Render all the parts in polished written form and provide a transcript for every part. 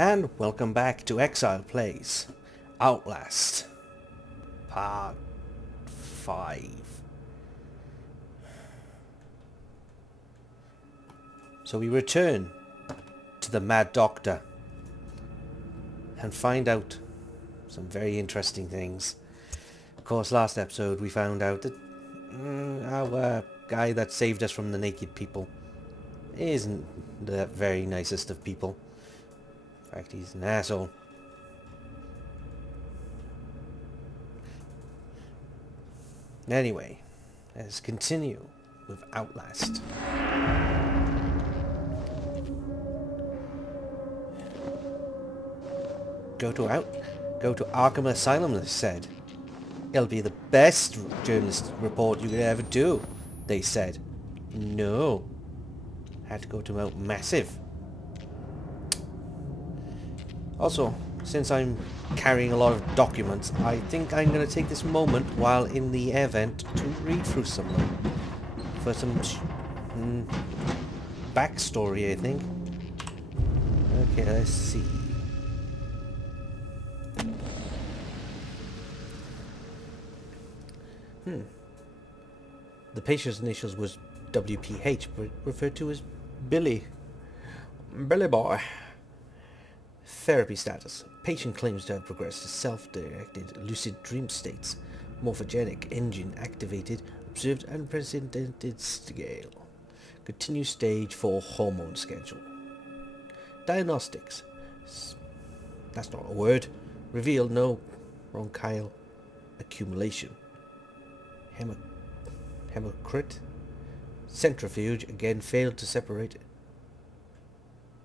And welcome back to Exile Plays Outlast Part 5. So we return to the Mad Doctor and find out some very interesting things. Of course, last episode we found out that our guy that saved us from the naked people isn't the very nicest of people. In fact, he's an asshole. Anyway, let's continue with Outlast. Go to Arkham Asylum, they said. It'll be the best journalist report you could ever do, they said. No. Had to go to Mount Massive. Also, since I'm carrying a lot of documents, I think I'm going to take this moment while in the event to read through some of them. For some backstory, I think. Okay, let's see. The patient's initials was WPH, but referred to as Billy. Billy boy. Therapy status. Patient claims to have progressed to self-directed lucid dream states. Morphogenic engine activated. Observed unprecedented scale. Continue stage 4 hormone schedule. Diagnostics. That's not a word. Revealed no bronchial accumulation. Hemocrit. Centrifuge again failed to separate.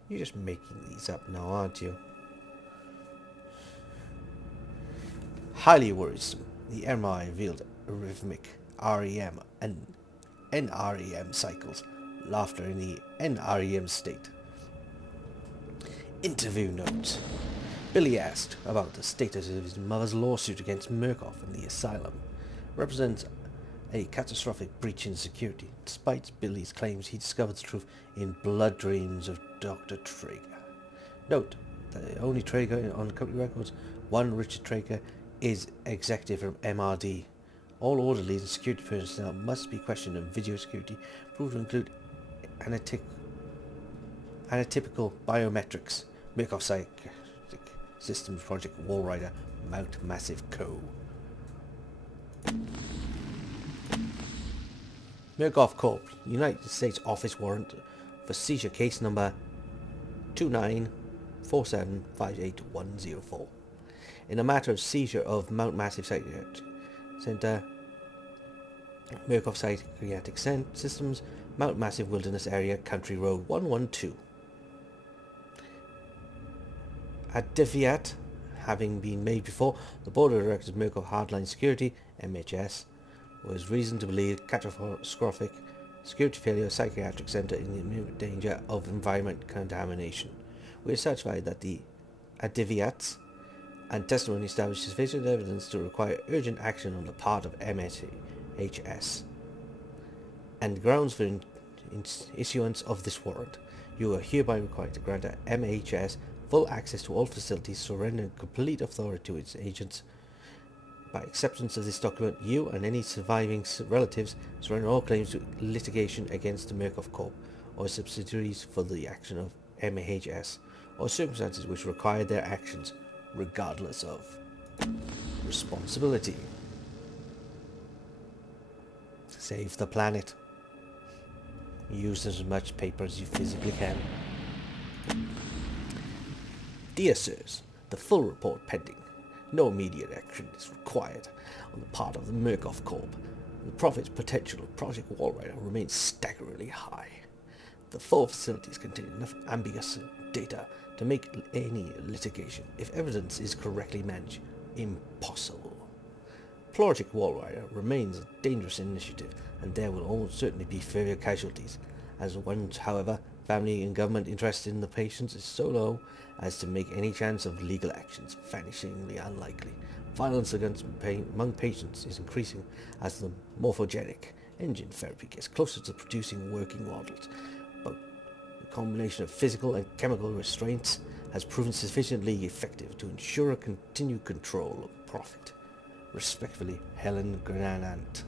You're just making these up now, aren't you? Highly worrisome. The MRI revealed arrhythmic REM and NREM cycles. Laughter in the NREM state. Interview notes. Billy asked about the status of his mother's lawsuit against Murkoff and the asylum. Represents a catastrophic breach in security. Despite Billy's claims, he discovered the truth in blood dreams of Dr. Traeger. Note, the only Traeger on company records, one Richard Traeger, is executive from MRD. All orderlies and security personnel must be questioned and video security proved to include atypical biometrics. Murkoff Psychic Systems Project Wallrider Mount Massive Co. Murkoff Corp. United States Office Warrant for seizure case number 294758104. In a matter of seizure of Mount Massive Psychiatric Center, Murkoff Psychiatric Systems, Mount Massive Wilderness Area, Country Road 112. A deviat having been made before, the Board of Directors of Murkoff Hardline Security, MHS, was reason to believe catastrophic security failure psychiatric center in the immediate danger of environment contamination. We are satisfied that the deviats and testimony established sufficient evidence to require urgent action on the part of MHS and grounds for issuance of this warrant. You are hereby required to grant MHS full access to all facilities, surrendering complete authority to its agents. By acceptance of this document, you and any surviving relatives surrender all claims to litigation against the Murkoff Corp or subsidiaries for the action of MHS or circumstances which require their actions, regardless of responsibility. Save the planet. Use as much paper as you physically can. Dear sirs, the full report pending. No immediate action is required on the part of the Murkoff Corp. The profit potential of Project Wallrider remains staggeringly high. The four facilities contain enough ambiguous data to make any litigation, if evidence is correctly managed, impossible. Project Wallrider remains a dangerous initiative, and there will almost certainly be further casualties. As once, however, family and government interest in the patients is so low as to make any chance of legal actions vanishingly unlikely. Violence among patients is increasing as the morphogenic engine therapy gets closer to producing working models. But the combination of physical and chemical restraints has proven sufficiently effective to ensure a continued control of profit. Respectfully, Helen Granant,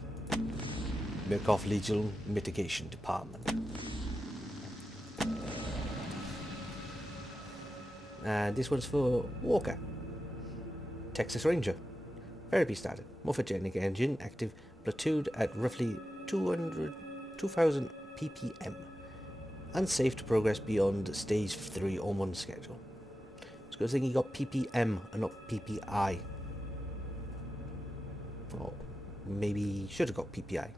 Murkoff Legal Mitigation Department. And this one's for Walker, Texas Ranger. Therapy started. Morphogenic engine active. Platooned at roughly 2,000 ppm. Unsafe to progress beyond stage 3 on one schedule. It's a good thing he got ppm and not ppi. Or maybe he should have got ppi.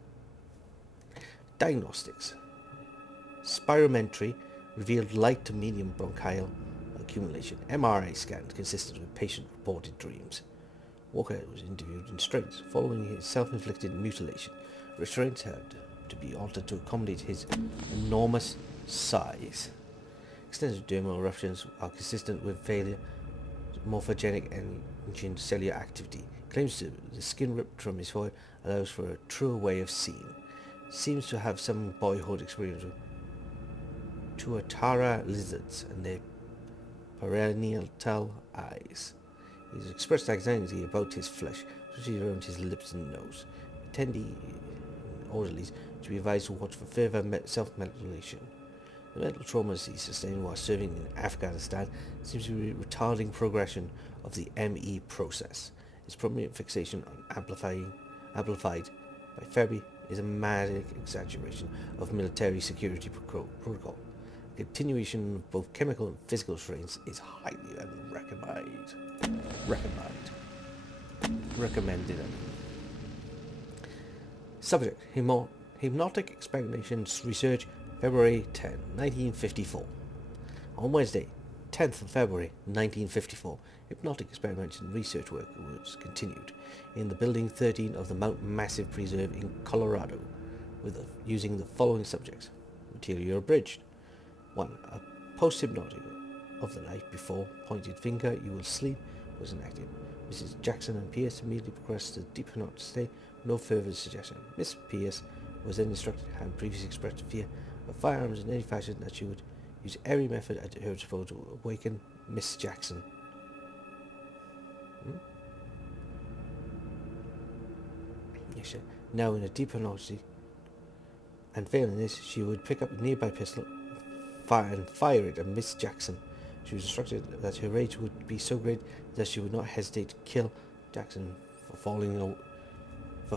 Diagnostics. Spirometry revealed light to medium bronchial accumulation. MRI scans consistent with patient-reported dreams. Walker was interviewed in restraints following his self-inflicted mutilation. Restraints had to be altered to accommodate his enormous size. Extensive dermal eruptions are consistent with failure morphogenic engine cellular activity. Claims to the skin ripped from his forehead allows for a truer way of seeing. Seems to have some boyhood experience with tuatara lizards and their perennial eyes. He's expressed anxiety about his flesh, especially around his lips and nose. Attendee orderlies should be advised to watch for further self-mutilation. The mental traumas he sustained while serving in Afghanistan seems to be retarding progression of the ME process. His prominent fixation on amplified by Febby is a manic exaggeration of military security protocol. Continuation of both chemical and physical strains is highly recommended. Subject: Hypnotic Experiments Research, February 10, 1954. On Wednesday, 10th of February 1954, hypnotic experiments and research work was continued in the Building 13 of the Mount Massive Preserve in Colorado, using the following subjects. Material abridged. 1. A post-hypnotic of the night before, pointed finger, you will sleep, was enacted. Mrs. Jackson and Pierce immediately progressed to deep hypnotic state, no further suggestion. Miss Pierce was then instructed, having previously expressed fear of firearms in any fashion, that she would use every method at her disposal to awaken Miss Jackson. Yes, now in a deep hypnosis, and failing this, she would pick up a nearby pistol and fire it at Miss Jackson. She was instructed that her rage would be so great that she would not hesitate to kill Jackson for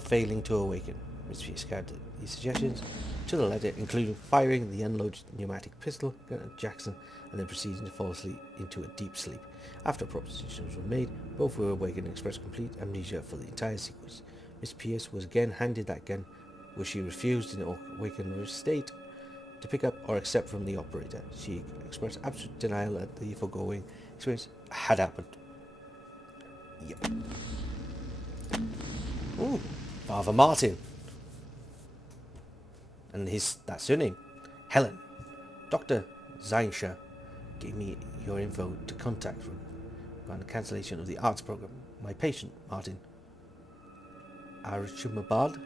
failing to awaken. Miss Pierce carried these suggestions to the letter, including firing the unloaded pneumatic pistol gun at Jackson and then proceeding to fall asleep into a deep sleep. After propositions were made, both were awakened and expressed complete amnesia for the entire sequence. Miss Pierce was again handed that gun, which she refused in an awakened state to pick up or accept from the operator. She expressed absolute denial that the foregoing experience had happened. Yep. Ooh, Father Martin. And that's her name. Helen. Dr. Zeinscher gave me your info to contact on the cancellation of the arts program. My patient, Martin Archimabad,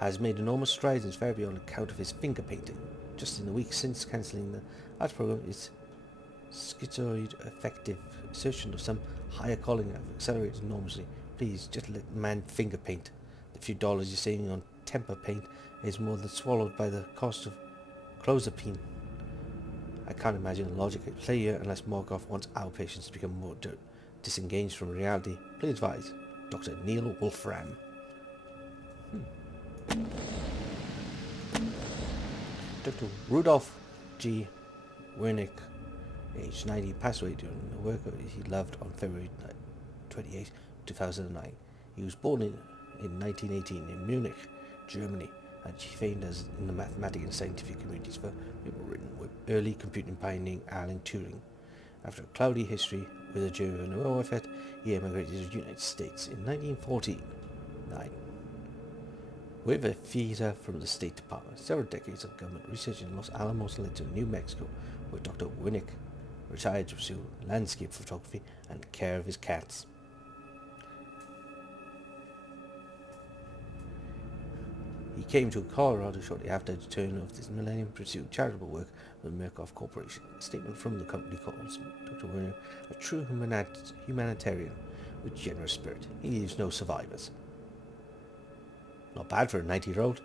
has made enormous strides in therapy on account of his finger painting. Just in the week since cancelling the arts program, its schizoid effective assertion of some higher calling have accelerated enormously. Please, just let the man finger paint. The few dollars you're saving on temper paint is more than swallowed by the cost of clozapine. I can't imagine a logic at play here unless Morgoth wants our patients to become more disengaged from reality. Please advise, Dr. Neil Wolfram. Dr. Rudolph G. Wernick, age 90, passed away during the work he loved on February 28, 2009. He was born in 1918 in Munich, Germany, and he famed as in the mathematical and scientific communities for people written with early computing pioneering Alan Turing. After a cloudy history with a German war effort, he emigrated to the United States in 1949. With a visa from the State Department, several decades of government research in Los Alamos led to New Mexico, where Dr. Winnick retired to pursue landscape photography and care of his cats. He came to Colorado shortly after the turn of this millennium, pursuing charitable work with the Murkoff Corporation. A statement from the company calls Dr. Werner a true humanitarian with generous spirit. He leaves no survivors. Not bad for a 90-year-old.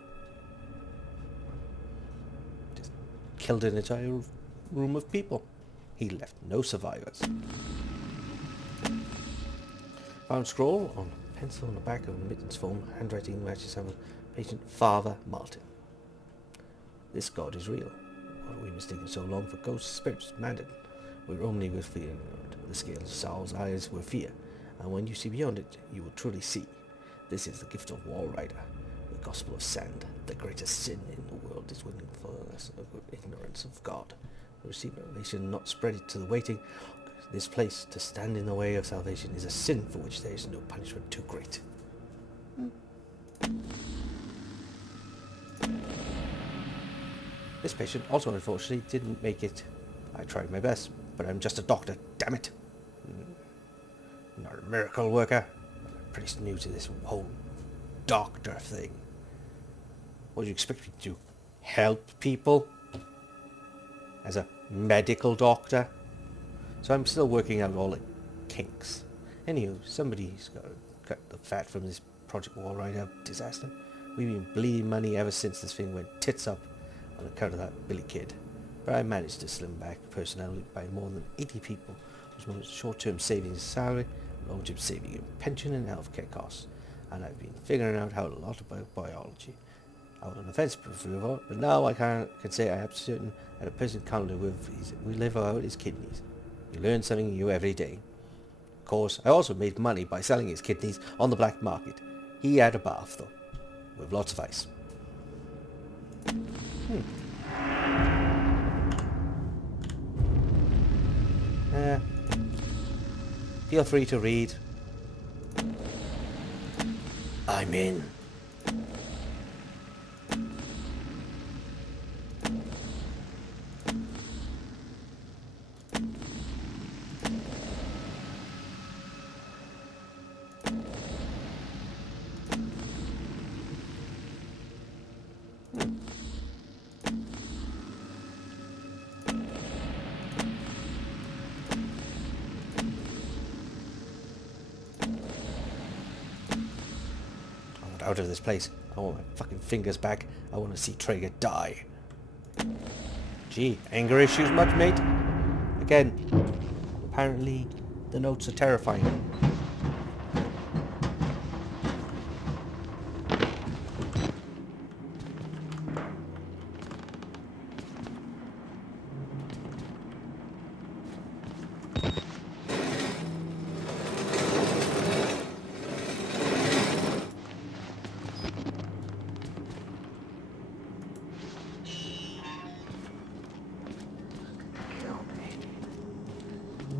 Just killed an entire room of people. He left no survivors. Found scroll on pencil on the back of a mittens foam. Handwriting matches some patient Father Martin. This god is real. Why are we mistaken so long for ghosts, spirits, madden? We're only with fear. The scales of Saul's eyes were fear, and when you see beyond it, you will truly see. This is the gift of Wall Rider, the gospel of sand. The greatest sin in the world is winning for us of ignorance of God. To receive revelation, not spread it to the waiting. This place, to stand in the way of salvation, is a sin for which there is no punishment too great. This patient also unfortunately didn't make it. I tried my best, but I'm just a doctor, damn it. Not a miracle worker. I'm pretty new to this whole doctor thing. What do you expect me to do? Help people? As a medical doctor? So I'm still working out all the kinks. Anywho, somebody's got to cut the fat from this Project Wall Rider disaster. We've been bleeding money ever since this thing went tits up on account of that Billy kid. But I managed to slim back personnel by more than 80 people, which means short-term savings in salary, long-term saving in pension and healthcare costs. And I've been figuring out how a lot about biology. I was on the fence before, but now I can say I am certain that a person can't live without his kidneys. You learn something new every day. Of course, I also made money by selling his kidneys on the black market. He had a bath though, with lots of ice. Feel free to read. I'm in. Out of this place. I want my fucking fingers back. I want to see Traeger die. Gee, anger issues much, mate? Again, apparently the notes are terrifying.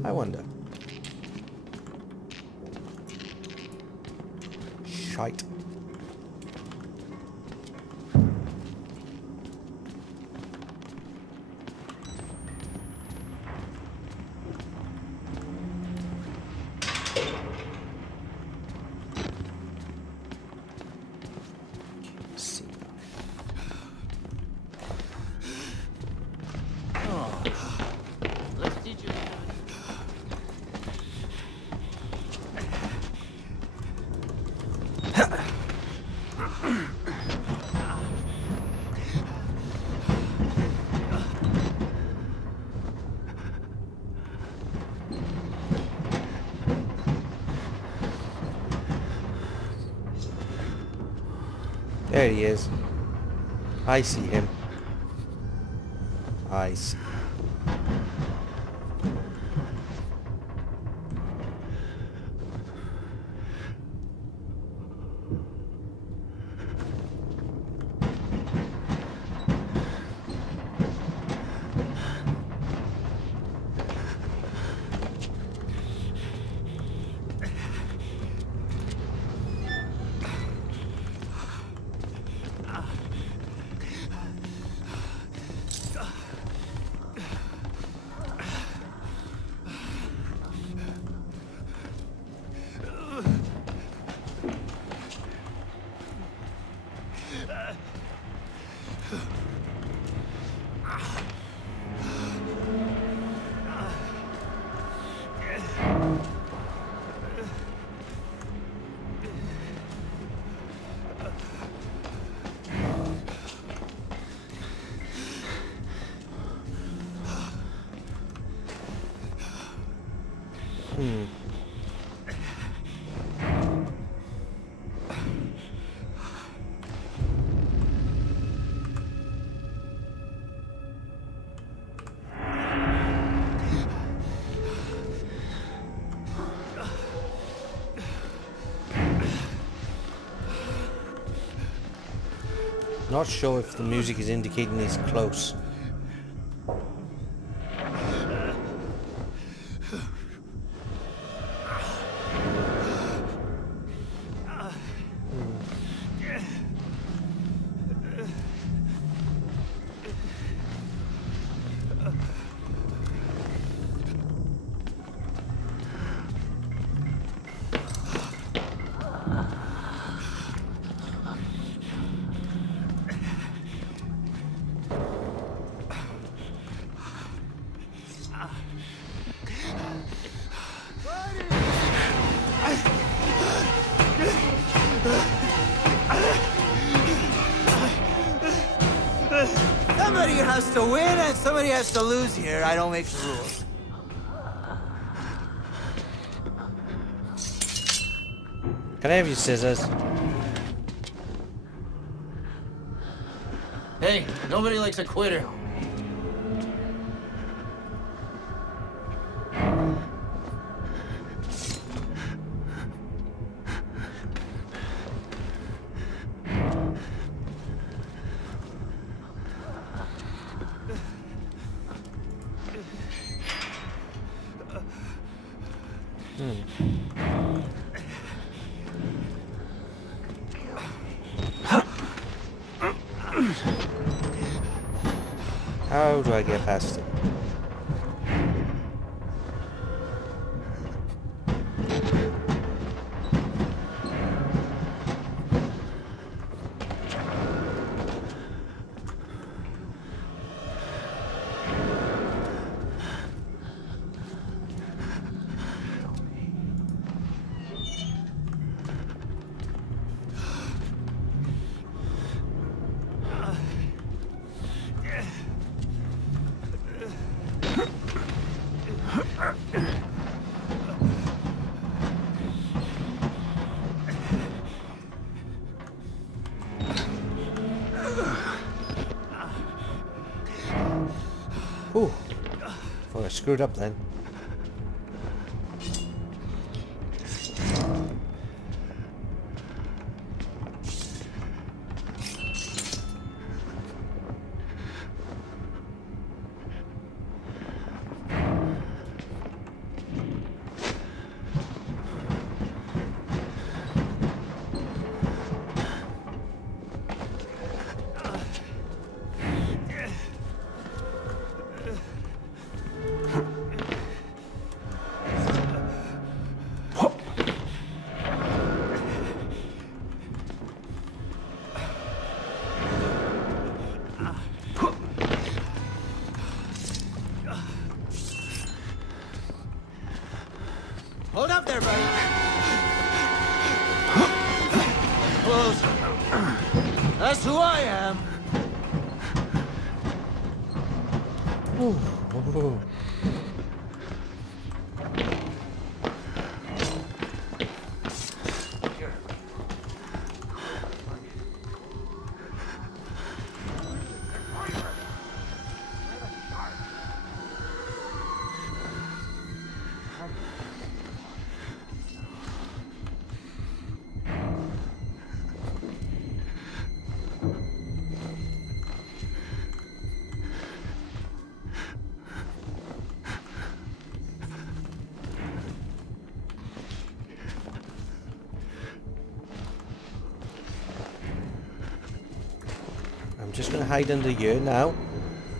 I wonder. Shite. See. Let's teach you. There he is. I see him. I see. Not sure if the music is indicating he's close. Somebody has to win and somebody has to lose here. I don't make the rules. Can I have your scissors? Hey, nobody likes a quitter. How do I get past it? Ooh, thought I screwed up then. Hold up there, buddy. Close. That's who I am. Ooh, ooh. I'm just going to hide under here now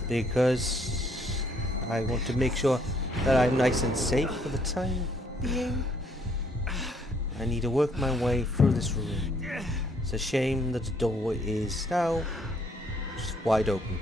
because I want to make sure that I'm nice and safe for the time being. I need to work my way through this room. It's a shame that the door is now just wide open.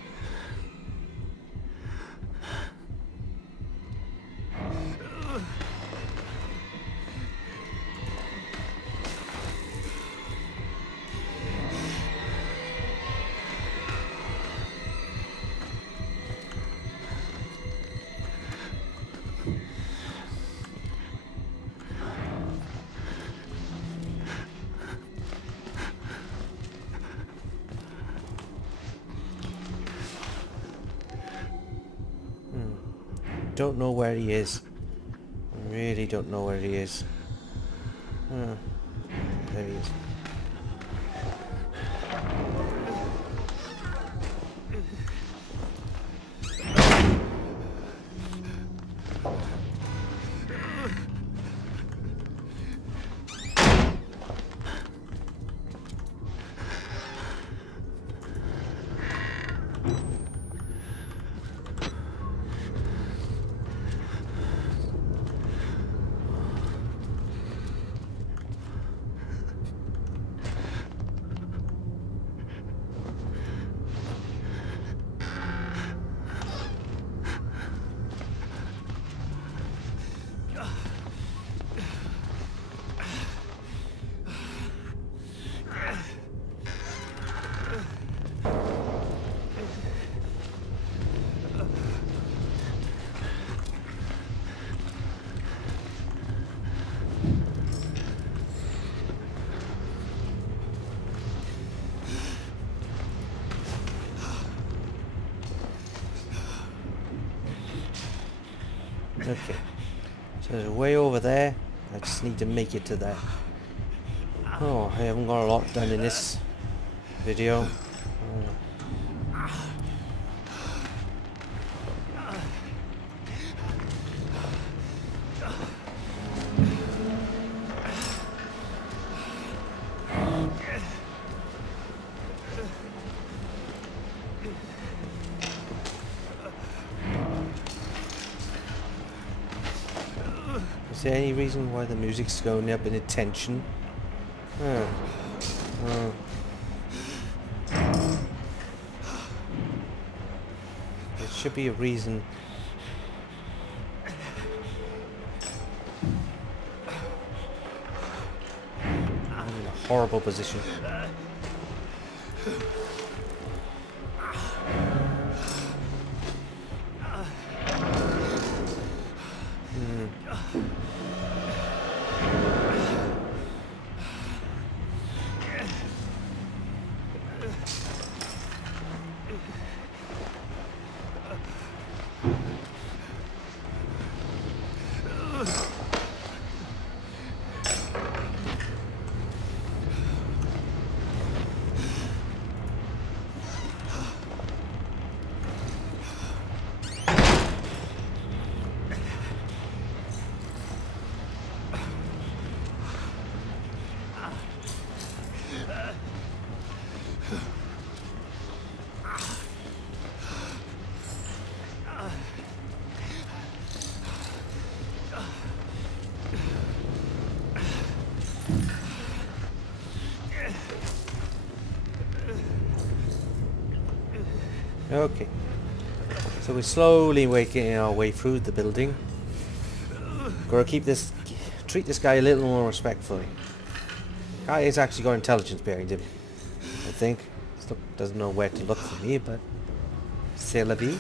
don't know where he is. I really don't know where he is. There he is. Okay, so there's a way over there. I just need to make it to there. Oh, I haven't got a lot done in this video. Is there any reason why the music's going up in a tension? There should be a reason. I'm in a horrible position. Okay, so we're slowly making our way through the building. Gotta treat this guy a little more respectfully. Guy has actually got intelligence behind him, I think. Still doesn't know where to look for me, but c'est la vie.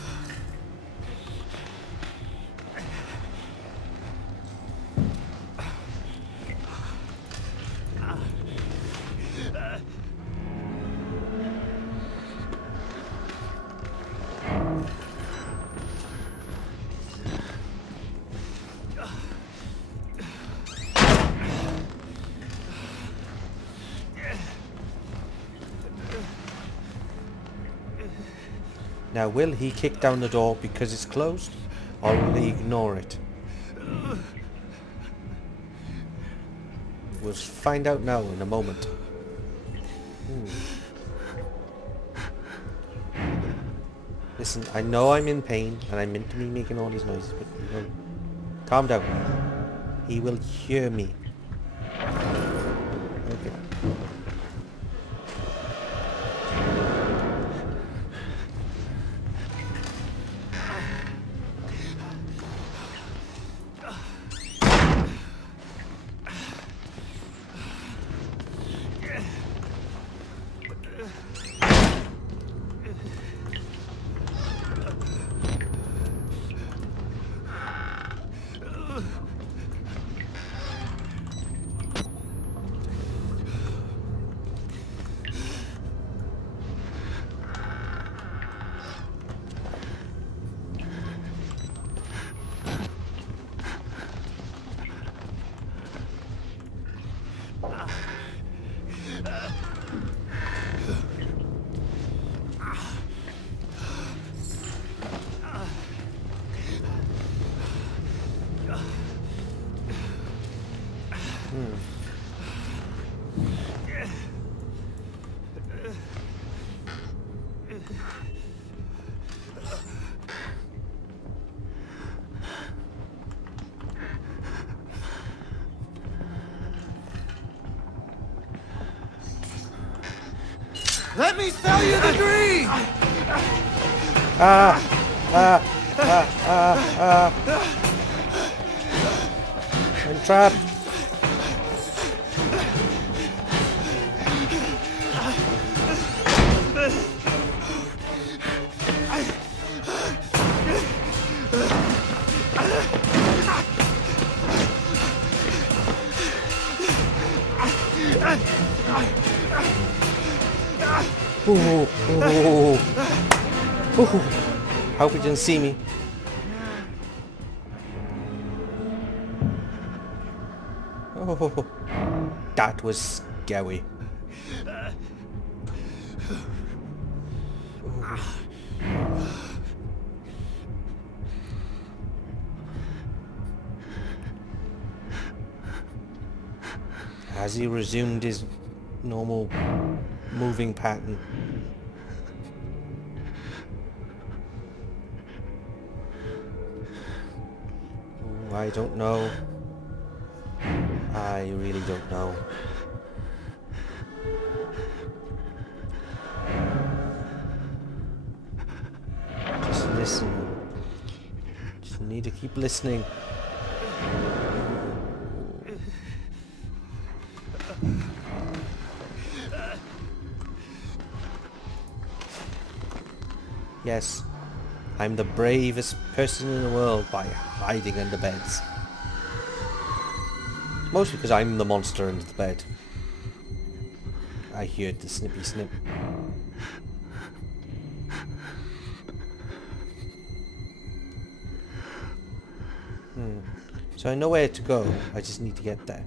Now, will he kick down the door because it's closed, or will he ignore it? We'll find out now in a moment. Listen, I know I'm in pain, and I'm meant to be making all these noises, but you know, calm down. He will hear me. Okay. Let me sell you the dream! I'm trapped. Ooh, ooh, ooh. Hope he didn't see me. Oh, that was scary. Has he resumed his normal moving pattern? Oh, I don't know. I really don't know. Just listen. Just need to keep listening. Yes, I'm the bravest person in the world by hiding under beds. Mostly because I'm the monster under the bed. I heard the snippy snip. So I know where to go, I just need to get there.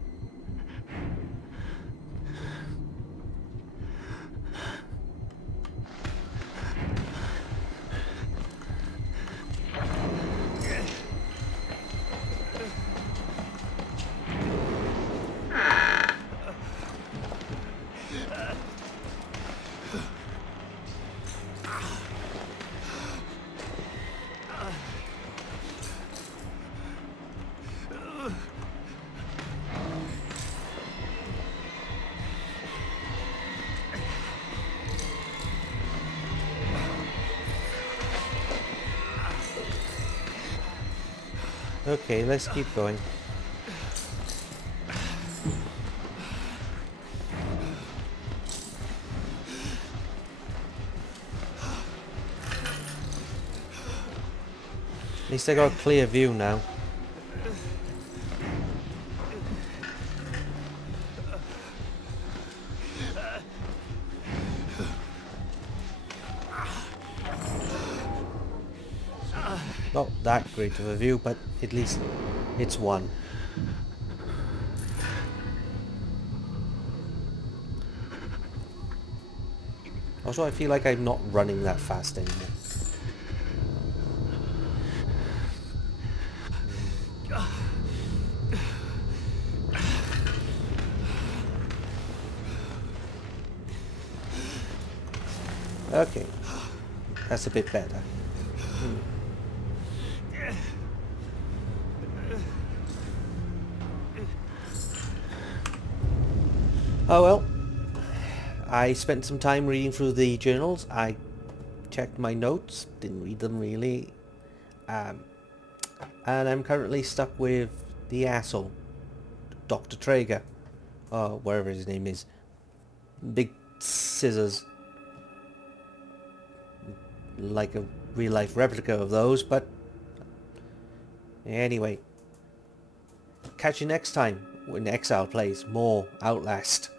Okay, let's keep going. At least I got a clear view now. Not that great of a view, but at least it's one. Also, I feel like I'm not running that fast anymore. Okay, that's a bit better. Oh well, I spent some time reading through the journals. I checked my notes, didn't read them really, and I'm currently stuck with the asshole, Dr. Traeger, or wherever his name is. Big scissors, like a real life replica of those, but anyway, catch you next time when Exile plays more Outlast.